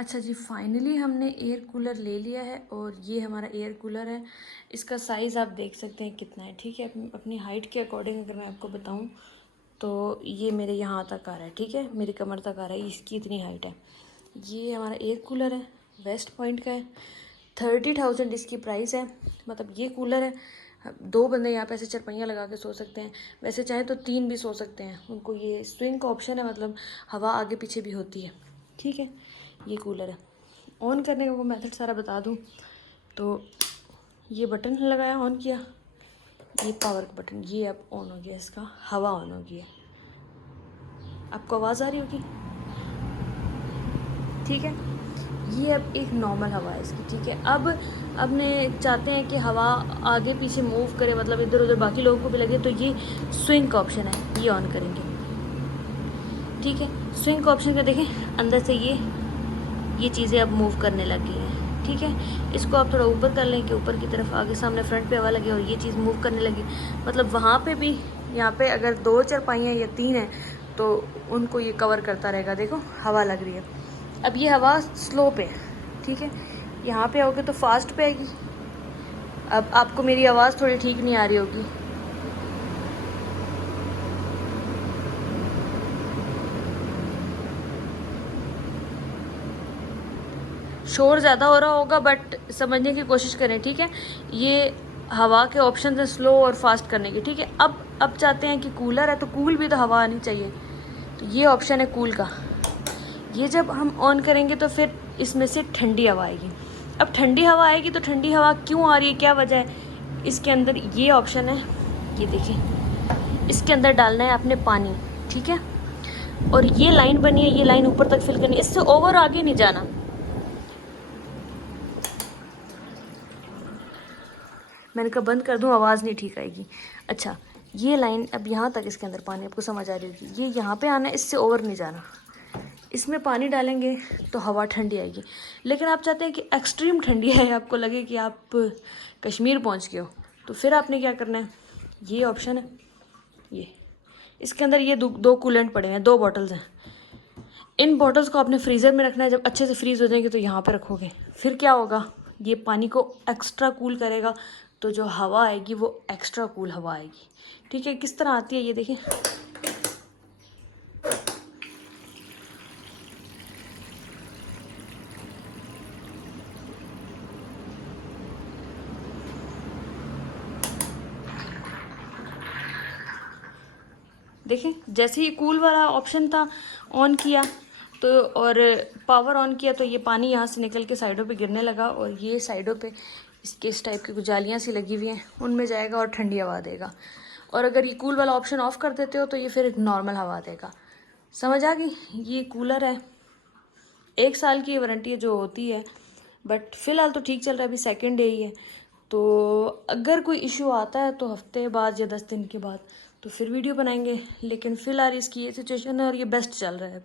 अच्छा जी, फाइनली हमने air cooler ले लिया है और ये हमारा एयर कूलर है। इसका साइज़ आप देख सकते हैं कितना है, ठीक है। अपनी हाइट के अकॉर्डिंग अगर मैं आपको बताऊं तो ये मेरे यहाँ तक आ रहा है, ठीक है, मेरी कमर तक आ रहा है, इसकी इतनी हाइट है। ये हमारा एयर कूलर है, वेस्ट पॉइंट का है। 30,000 इसकी प्राइस है। मतलब ये कूलर है, 2 बंदे यहाँ पे ऐसे चरपैयाँ लगा के सो सकते हैं। वैसे चाहे तो 3 भी सो सकते हैं। उनको ये स्विंग का ऑप्शन है, मतलब हवा आगे पीछे भी होती है, ठीक है। ये कूलर है। ऑन करने का वो मेथड सारा बता दूँ तो ये बटन लगाया, ऑन किया, ये पावर का बटन, ये अब ऑन हो गया, इसका हवा ऑन हो गया। आपको आवाज़ आ रही होगी, ठीक है। ये अब एक नॉर्मल हवा है इसकी, ठीक है। अब ने चाहते हैं कि हवा आगे पीछे मूव करे, मतलब इधर उधर बाकी लोगों को भी लगे, तो ये स्विंग का ऑप्शन है, ये ऑन करेंगे, ठीक है। स्विंग का ऑप्शन का देखें, अंदर से ये चीज़ें अब मूव करने लग गई हैं, ठीक है। इसको आप थोड़ा ऊपर कर लें कि ऊपर की तरफ आगे सामने फ्रंट पे हवा लगे और ये चीज़ मूव करने लगी। मतलब वहाँ पे भी, यहाँ पे अगर 2 चारपाइयाँ या 3 हैं तो उनको ये कवर करता रहेगा। देखो हवा लग रही है। अब ये हवा स्लो पे है, ठीक है। यहाँ पे आओगे तो फास्ट पे आएगी। अब आपको मेरी आवाज़ थोड़ी ठीक नहीं आ रही होगी, शोर ज़्यादा हो रहा होगा, बट समझने की कोशिश करें, ठीक है। ये हवा के ऑप्शन है स्लो और फास्ट करने के, ठीक है। अब चाहते हैं कि कूलर है तो कूल भी तो हवा आनी चाहिए, तो ये ऑप्शन है कूल का। ये जब हम ऑन करेंगे तो फिर इसमें से ठंडी हवा आएगी। अब ठंडी हवा आएगी तो ठंडी हवा क्यों आ रही है, क्या वजह है, इसके अंदर ये ऑप्शन है, ये देखिए। इसके अंदर डालना है आपने पानी, ठीक है। और ये लाइन बनी है, ये लाइन ऊपर तक फिल करनी है, इससे ओवर आगे नहीं जाना। मैंने कहा बंद कर दूं, आवाज़ नहीं ठीक आएगी। अच्छा, ये लाइन अब यहाँ तक इसके अंदर पानी, आपको समझ आ रही होगी, ये यहाँ पे आना है, इससे ओवर नहीं जाना। इसमें पानी डालेंगे तो हवा ठंडी आएगी। लेकिन आप चाहते हैं कि एक्सट्रीम ठंडी है, आपको लगे कि आप कश्मीर पहुँच गए हो, तो फिर आपने क्या करना है, ये ऑप्शन है, ये इसके अंदर ये दो कूलेंट पड़े हैं, 2 बॉटल्स हैं। इन बॉटल्स को आपने फ्रीज़र में रखना है। जब अच्छे से फ्रीज़ हो जाएंगे तो यहाँ पे रखोगे, फिर क्या होगा, ये पानी को एक्स्ट्रा कूल करेगा, तो जो हवा आएगी वो एक्स्ट्रा कूल हवा आएगी, ठीक है। किस तरह आती है ये देखें। देखें, जैसे ही कूल वाला ऑप्शन था, ऑन किया तो, और पावर ऑन किया तो ये पानी यहाँ से निकल के साइडों पे गिरने लगा, और ये साइडों पे इसके इस टाइप की कुछ जालियाँ सी लगी हुई हैं, उनमें जाएगा और ठंडी हवा देगा। और अगर ये कूल वाला ऑप्शन ऑफ़ कर देते हो तो ये फिर एक नॉर्मल हवा देगा। समझ आ गई। ये कूलर है, 1 साल की वारंटी है जो होती है, बट फ़िलहाल तो ठीक चल रहा है, अभी सेकंड डे ही है। तो अगर कोई इशू आता है तो हफ्ते बाद या 10 दिन के बाद तो फिर वीडियो बनाएंगे, लेकिन फ़िलहाल इसकी ये सिचुएशन है और ये बेस्ट चल रहा है।